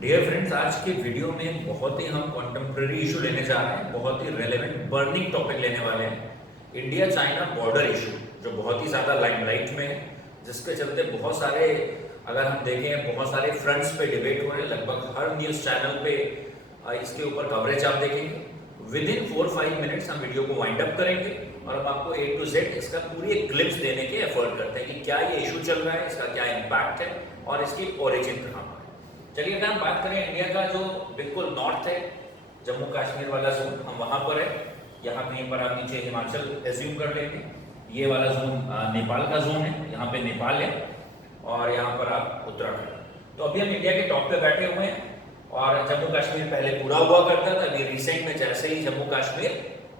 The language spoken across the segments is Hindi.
डियर फ्रेंड्स, आज के वीडियो में बहुत ही हम कॉन्टेम्प्रेरी इशू लेने जा रहे हैं, बहुत ही रेलेवेंट बर्निंग टॉपिक लेने वाले हैं। इंडिया चाइना बॉर्डर इशू जो बहुत ही ज्यादा लाइमलाइट में है, जिसके चलते बहुत सारे, अगर हम देखें, बहुत सारे फ्रंट्स पे डिबेट हो रहे हैं। लगभग हर न्यूज चैनल पे इसके ऊपर कवरेज आप देखेंगे। विद इन 4-5 मिनट्स हम वीडियो को वाइंड अप करेंगे और हम आपको A to Z इसका पूरी एक ग्लिम्स देने के एफर्ट करते हैं कि क्या ये इशू चल रहा है, इसका क्या इम्पैक्ट है और इसकी ओरिजिन कहाँ पर है। चलिए, अगर हम बात करें इंडिया का जो बिल्कुल नॉर्थ है, जम्मू कश्मीर वाला जोन, हम वहां पर है। यहाँ कहीं पर आप नीचे हिमाचल एज्यूम कर लेंगे। ये वाला जोन नेपाल का जोन है, यहाँ पे नेपाल है और यहाँ पर आप उत्तराखंड। तो अभी हम इंडिया के टॉप पे बैठे हुए हैं और जम्मू कश्मीर पहले पूरा हुआ करता था। अभी रिसेंट में जैसे ही जम्मू कश्मीर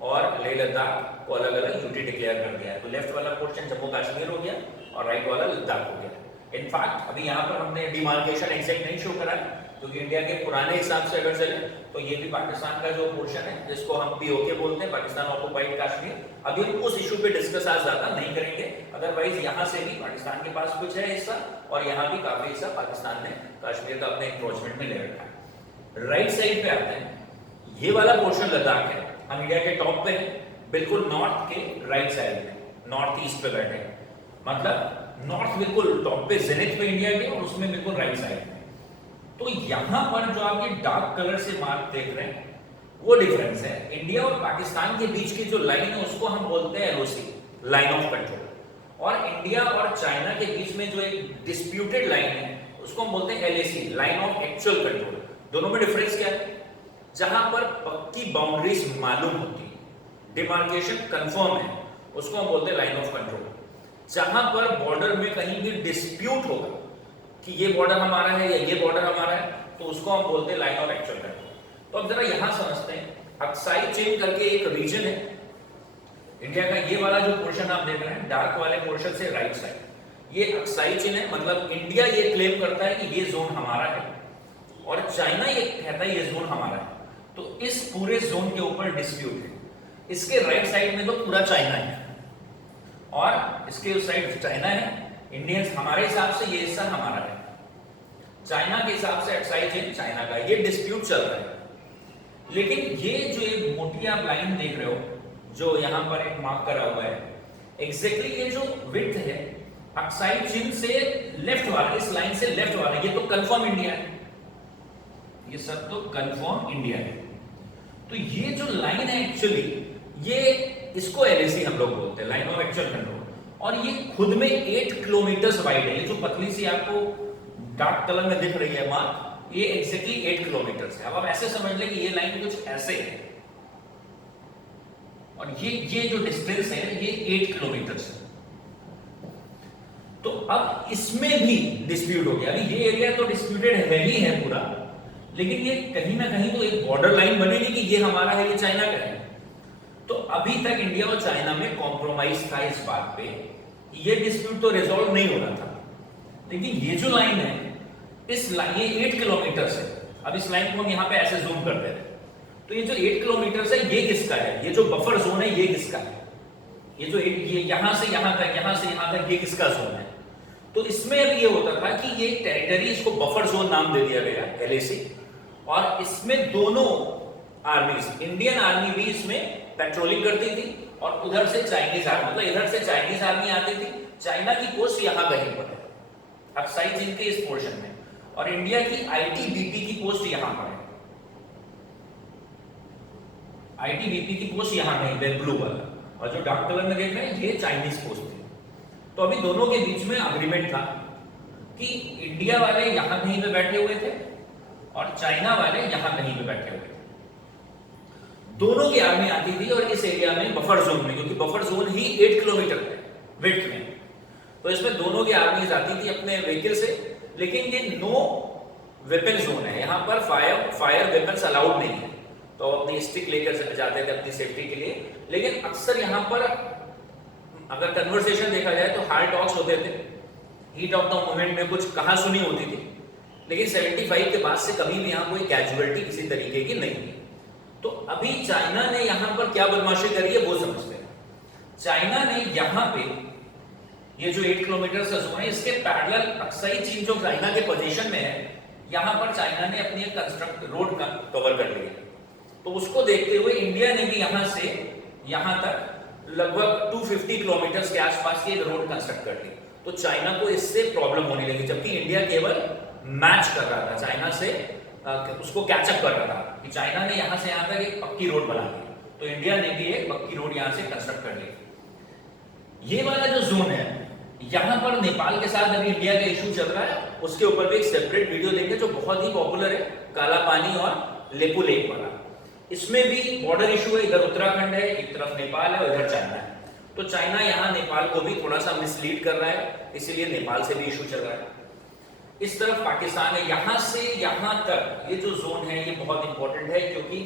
और लेह लद्दाख को अलग अलग यूटी डिक्लेयर कर दिया है, तो लेफ्ट वाला पोर्शन जम्मू कश्मीर हो गया और राइट वाला लद्दाख हो गया। इनफैक्ट अभी यहाँ पर हमने डिमार्केशन एग्जैक्ट नहीं शो करा है, क्योंकि इंडिया के पुराने हिसाब से अगर चले तो ये भी पाकिस्तान का जो पोर्शन है, जिसको हम POK बोलते हैं, पाकिस्तान ऑक्युपाइड कश्मीर। अभी हम उस इशू पे डिस्कस आज ज्यादा नहीं करेंगे। अदरवाइज यहाँ से भी पाकिस्तान के पास कुछ है हिस्सा और यहाँ भी काफी हिस्सा पाकिस्तान ने कश्मीर का अपने इंक्रोचमेंट में ले रखा है। राइट साइड पे आते हैं, ये वाला पोर्शन लद्दाख है। हम इंडिया के टॉप पे हैं, बिल्कुल नॉर्थ के राइट साइड में, नॉर्थ ईस्ट पे बैठे हैं। मतलब नॉर्थ बिल्कुल टॉप पे, जेनिथ पे इंडिया के, और उसमें बिल्कुल राइट साइड में। तो यहां पर जो आप ये डार्क कलर से मार्क देख रहे हैं, वो डिफरेंस है। इंडिया और पाकिस्तान के बीच की जो लाइन है उसको हम बोलते हैं LOC, लाइन ऑफ कंट्रोल। और इंडिया और चाइना के बीच में जो एक डिस्प्यूटेड लाइन है उसको हम बोलते हैं LAC, line of actual control. दोनों में डिफरेंस क्या है? जहां पर पक्की बाउंड्रीज मालूम होती है, डिमार्केशन कंफर्म है, उसको हम बोलते हैं लाइन ऑफ कंट्रोल। जहां पर बॉर्डर में कहीं भी डिस्प्यूट होगा कि ये बॉर्डर हमारा है या ये बॉर्डर हमारा है, तो उसको हम बोलते हैं लाइन ऑफ एक्चुअल कंट्रोल। तो अब जरा यहां समझते हैं। अक्साई चेन करके एक रीजन है इंडिया का। ये वाला जो पोर्शन आप देख रहे हैं, डार्क वाले पोर्शन से राइट साइड, ये अक्साई चेन है। मतलब इंडिया ये क्लेम करता है कि ये जोन हमारा है और चाइना ये कहता है ये जोन हमारा है। तो इस पूरे जोन के ऊपर डिस्प्यूट है। इसके राइट साइड में तो पूरा चाइना है और इसके उस साइड चाइना है। इंडियंस हमारे हिसाब से ये हिस्सा हमारा है, चाइना के हिसाब से अक्साई चेन चाइना का। ये डिस्प्यूट चल रहा है। लेकिन ये जो एक मोटी आप लाइन देख रहे हो, जो यहां पर एक मार्क करा हुआ है, एग्जैक्टली ये जो विड्थ है अक्साई चेन से लेफ्ट वाला, इस लाइन से लेफ्ट वाला, ये तो कंफर्म इंडिया है। ये सब तो कंफर्म इंडिया है। तो ये जो लाइन है एक्चुअली, ये इसको LAC हम लोग बोलते हैं, लाइन ऑफ एक्चुअल कंट्रोल। और ये खुद में 8 किलोमीटर वाइड है। ये जो पतली सी आपको डार्क कलर में दिख रही है मार्क, ये एग्जैक्टली 8 किलोमीटर है। अब आप ऐसे समझ लें कि ये लाइन कुछ ऐसे है और ये जो डिस्टेंस है ये 8 किलोमीटर है। तो अब इसमें भी डिस्प्यूट हो गया। अभी ये एरिया तो डिस्प्यूटेड है ही है पूरा, लेकिन ये कहीं ना कहीं तो एक बॉर्डर लाइन बनेगी कि ये हमारा है, ये चाइना का है। तो अभी तक इंडिया और चाइना में कॉम्प्रोमाइज था इस बात पे, ये डिस्प्यूट तो रिजॉल्व नहीं होना था। लेकिन ये जो लाइन है, इस लाइन, ये 8 किलोमीटर है। अब इस लाइन को हम यहाँ पे ऐसे जूम कर दे रहे हैं, तो ये जो 8 किलोमीटर है ये किसका है? ये जो बफर जोन है ये किसका है? ये जो ये यहां से यहां तक, यहां से यहां तक, ये किसका जोन है? तो इसमें अभी ये होता था कि ये टेरिटरी, इसको बफर जोन नाम दे दिया गया, LAC। और इसमें दोनों आर्मीज, इंडियन आर्मी भी इसमें पेट्रोलिंग करती थी और उधर से चाइनीज आर्मी, मतलब इधर से चाइनीज आर्मी आती थी। चाइना की पोस्ट यहां कहीं पर है, अक्साई चीन के इस पोर्शन में, और इंडिया की ITBP की पोस्ट यहां पर है। ITBP की पोस्ट यहां कहीं पे, ब्लू वाला, और जो डार्क कलर में देख रहे हैं ये चाइनीज पोस्ट थी। तो अभी दोनों के बीच में अग्रीमेंट था कि इंडिया वाले यहां कहीं पे बैठे हुए थे और चाइना वाले यहां कहीं पे बैठे हुए थे। दोनों की आर्मी आती थी और इस एरिया में, बफर जोन में, क्योंकि बफर जोन ही 8 किलोमीटर है विड्थ में, तो इसमें दोनों की आर्मीज आती थी अपने व्हीकल से। लेकिन ये नो वेपन जोन है, यहाँ पर फायर वेपन्स अलाउड नहीं है, तो अपनी स्टिक लेकर जाते थे अपनी सेफ्टी के लिए। लेकिन अक्सर यहाँ पर अगर कन्वर्सेशन देखा जाए तो हार्ड टॉक्स होते थे, हीट ऑफ द मोमेंट में कुछ कहा सुनी होती थी। लेकिन 75 के बाद से कभी भी यहाँ कोई कैजुअलिटी किसी तरीके की नहीं है। तो अभी चाइना ने यहां पर क्या बदमाशी करी है वो समझते हैं। चाइना ने यहां पे ये जो 8 किलोमीटर का जोन है, इसके पैरेलल अक्साई चीन जो चाइना के पोजीशन में है, यहाँ पर चाइना ने अपनी एक कंस्ट्रक्ट रोड का कवर कर लिया। तो उसको देखते हुए इंडिया ने भी यहाँ से यहाँ तक लगभग 250 किलोमीटर के आसपास की एक रोड कंस्ट्रक्ट कर ली। तो चाइना को इससे प्रॉब्लम होने लगी, जबकि इंडिया केवल मैच कर रहा था चाइना से, उसको कैचअप कर रहा था कि चाइना ने यहाँ से यहाँ तक एक पक्की रोड बना दी, तो इंडिया ने भी एक पक्की रोड यहाँ से कंस्ट्रक्ट कर ली। ये वाला जो जोन है, यहाँ पर नेपाल के साथ अभी इंडिया का इशू चल रहा है, उसके ऊपर भी एक सेपरेट वीडियो देंगे जो बहुत ही पॉपुलर है, काला पानी और लेपू लेक वाला। इसमें भी बॉर्डर इशू है, इधर उत्तराखंड है, एक तरफ नेपाल है और इधर चाइना है। तो चाइना यहाँ नेपाल को भी थोड़ा सा मिसलीड कर रहा है, इसीलिए नेपाल से भी इशू चल रहा है। इस तरफ पाकिस्तान है, यहां से यहां तक ये जो जोन है ये बहुत इंपॉर्टेंट है, क्योंकि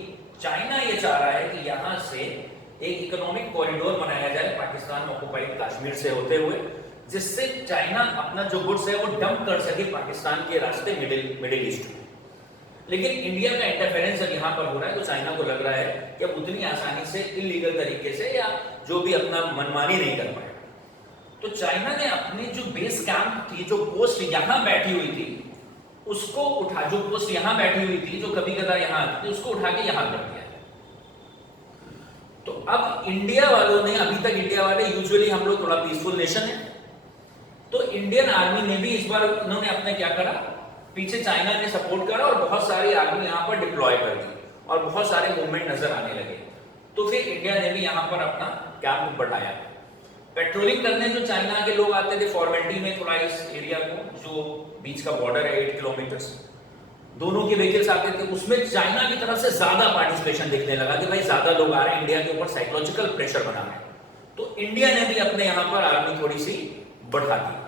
चाइना ये चाह रहा है कि यहां से एक इकोनॉमिक कॉरिडोर बनाया जाए पाकिस्तान ऑक्युपाइड कश्मीर से होते हुए, जिससे चाइना अपना जो गुड्स है वो डंप कर सके पाकिस्तान के रास्ते मिडिल ईस्ट में। लेकिन इंडिया का इंटरफेरेंस अब यहाँ पर हो रहा है, तो चाइना को लग रहा है कि अब उतनी आसानी से इलीगल तरीके से या जो भी अपना मनमानी नहीं कर पाए। तो चाइना ने अपनी जो बेस कैंप थी, जो पोस्ट यहां बैठी हुई थी, उसको उठा, जो पोस्ट यहां बैठी हुई थी, जो कभी कदा यहां आती थी, उसको उठा के यहां कर दिया। तो अब इंडिया वालों ने, अभी तक इंडिया वाले, यूजुअली हम लोग थोड़ा पीसफुल नेशन है, तो इंडियन आर्मी ने भी इस बार उन्होंने अपने क्या करा, पीछे चाइना ने सपोर्ट करा और बहुत सारी आर्मी यहां पर डिप्लॉय कर दी और बहुत सारे मूवमेंट नजर आने लगे। तो फिर इंडिया ने भी यहां पर अपना कैंप बढ़ाया। पेट्रोलिंग करने जो चाइना के लोग आते थे फॉर्मेलिटी में, थोड़ा इस एरिया को, जो बीच का बॉर्डर है 8 किलोमीटर, दोनों के व्हीकल्स आते थे, उसमें चाइना की तरफ से ज्यादा पार्टिसिपेशन दिखने लगा कि भाई ज्यादा लोग आ रहे हैं, इंडिया के ऊपर साइकोलॉजिकल प्रेशर बना है। तो इंडिया ने भी अपने यहां पर आर्मी थोड़ी सी बढ़ा दी।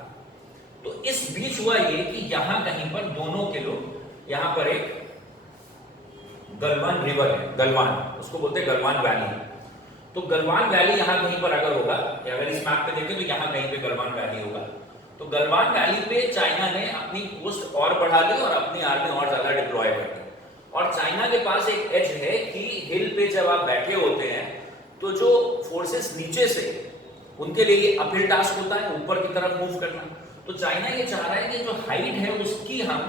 तो इस बीच हुआ ये कि यहां कहीं पर दोनों के लोग, यहां पर एक गलवान रिवर है, गलवान उसको बोलते हैं, गलवान वैली। तो गलवान वैली यहां कहीं पर अगर होगा, या अगर इस मैप पे देखें तो यहां कहीं पे गलवान वैली होगा। तो गलवान वैली पे चाइना ने अपनी पोस्ट और बढ़ा दी और अपनी आर्मी और ज्यादा डिप्लॉय कर दी। और चाइना के पास एक एज है कि हिल पे जब आप बैठे होते हैं तो जो फोर्सेस नीचे से, उनके लिए अपहिल टास्क होता है ऊपर की तरफ मूव करना। तो चाइना ये चाह रहा है कि जो हाइट है उसकी हम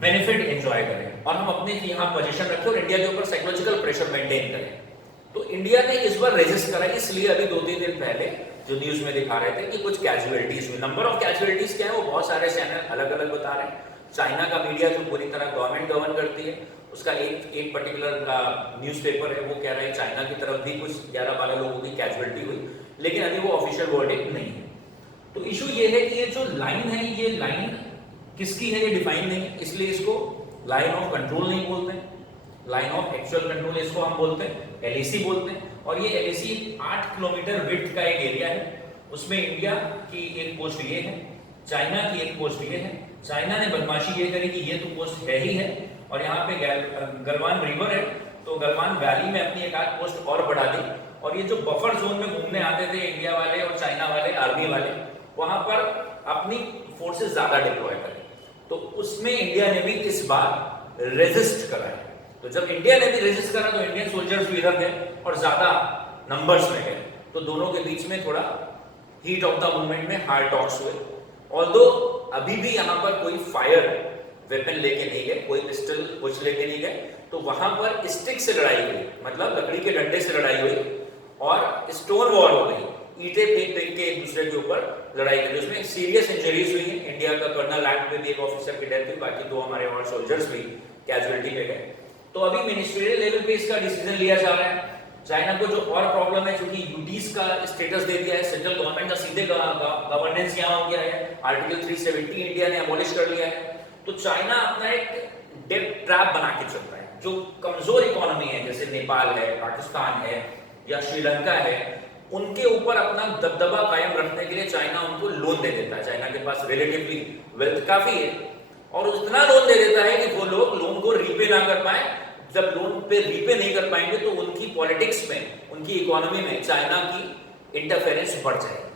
बेनिफिट एंजॉय करें और हम अपने यहाँ पोजीशन रखें और इंडिया के ऊपर साइकोलॉजिकल प्रेशर मेंटेन करें। तो इंडिया ने इस बार रेजिस्ट करा, इसलिए अभी 2-3 दिन पहले जो न्यूज में दिखा रहे थे कि कुछ कैजुअलिटीज हुई। नंबर ऑफ कैजुअलिटीज क्या है वो बहुत सारे चैनल अलग अलग बता रहे हैं। चाइना का मीडिया जो पूरी तरह गवर्नमेंट गवर्न करती है, उसका एक पर्टिकुलर का न्यूज़पेपर है, वो कह रहा है चाइना की तरफ भी कुछ 11-12 लोगों की कैजुअलिटी हुई, लेकिन अभी वो ऑफिशियल वर्डिक्ट नहीं है। तो इशू ये है कि ये जो लाइन है, ये लाइन किसकी है ये डिफाइन नहीं है, इसलिए इसको लाइन ऑफ कंट्रोल नहीं बोलते हैं, लाइन ऑफ एक्चुअल कंट्रोल इसको हम बोलते हैं, एलएसी बोलते हैं। और ये एलएसी 8 किलोमीटर विड्थ का एक एरिया है, उसमें इंडिया की एक पोस्ट ये है, चाइना की एक पोस्ट ये है। चाइना ने बदमाशी ये करी कि ये तो पोस्ट है ही है, और यहाँ पे गलवान रिवर है, तो गलवान वैली में अपनी एक आध पोस्ट और बढ़ा दी। और ये जो बफर जोन में घूमने आते थे इंडिया वाले और चाइना वाले आर्मी वाले, वहां पर अपनी फोर्सेस ज्यादा डिप्लॉय करे। तो उसमें इंडिया ने भी इस बार रेजिस्ट करा है। तो जब इंडिया ने भी रेजिस्ट करा तो इंडियन सोल्जर्स भी इधर गए और ज्यादा नंबर्स में गए, तो दोनों के बीच में थोड़ा हीट ऑफ द मूवमेंट में हार्ड टॉक्स हुए। ऑल्दो अभी भी यहाँ पर कोई फायर वेपन लेके नहीं गए, कोई पिस्टल कुछ लेके नहीं गए, तो वहां पर स्टिक से लड़ाई हुई, मतलब लकड़ी के डंडे से लड़ाई हुई और स्टोन वॉर हो गई, ईंटें फेंक फेंक के एक दूसरे के ऊपर लड़ाई करी। उसमें सीरियस इंजरीज हुई है। इंडिया का कर्नल एक्ट में भी एक ऑफिसर की डेथ हुई, बाकी 2 हमारे और सोल्जर्स भी कैजुअलिटी पे गए। तो अभी मिनिस्ट्रियल लेवल पे इसका डिसीजन लिया जा रहा है। चाइना को जो और प्रॉब्लम है, क्योंकि यूटीज का स्टेटस दे दिया है, सेंट्रल गवर्नमेंट का सीधे गवर्नेंस यहाँ हो गया है, आर्टिकल 370 इंडिया ने अबॉलिश कर लिया है। तो चाइना अपना एक डेट ट्रैप बना के चलता है। जो कमजोर इकोनॉमी है जैसे नेपाल है, पाकिस्तान है या श्रीलंका है, उनके ऊपर अपना दबदबा कायम रखने के लिए चाइना उनको लोन दे देता है। चाइना के पास रिलेटिवली वेल्थ काफी है और इतना लोन दे देता है कि वो लोग लोन को रीपे ना कर पाए। जब लोन पे रीपे नहीं कर पाएंगे तो उनकी पॉलिटिक्स में, उनकी इकोनॉमी में चाइना की इंटरफेरेंस बढ़ जाएगी,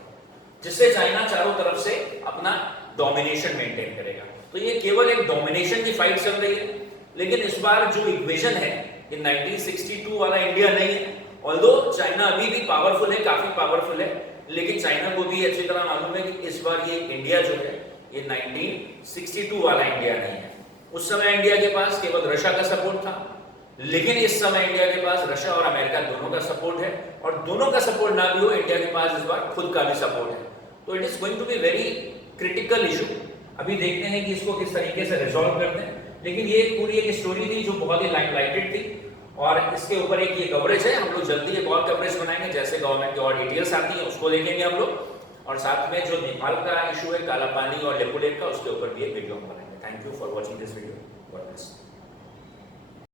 जिससे चाइना चारों तरफ से अपना डोमिनेशन मेंटेन करेगा। तो ये केवल एक डोमिनेशन की फाइट चल रही है, लेकिन इस बार जो इक्वेशन है ये 1962 वाला इंडिया नहीं है। ऑल्दो चाइना अभी भी पावरफुल है, काफी पावरफुल है, लेकिन चाइना को भी अच्छी तरह मालूम है कि इस बार ये इंडिया जो है ये 1962 वाला इंडिया नहीं है। उस समय इंडिया के पास केवल रशिया का सपोर्ट था, लेकिन इस समय इंडिया के पास रशिया और अमेरिका दोनों का सपोर्ट है, और दोनों का सपोर्ट ना भी हो, इंडिया के पास इस बार खुद का भी सपोर्ट है। तो it is going to be very critical issue. अभी देखते हैं कि इसको किस तरीके से रिजॉल्व करते हैं, लेकिन ये पूरी एक स्टोरी थी जो बहुत ही लाइमलाइटेड थी, और इसके ऊपर एक ये कवरेज है। हम लोग जल्दी एक और कवरेज बनाएंगे, जैसे गवर्नमेंट की और डिटेल्स आती है उसको देखेंगे हम लोग, और साथ में जो नेपाल का इशू है काला पानी और लेपोलेट का, उसके ऊपर भी एक वीडियो हम बनाएंगे। Thank you for watching this video. God bless.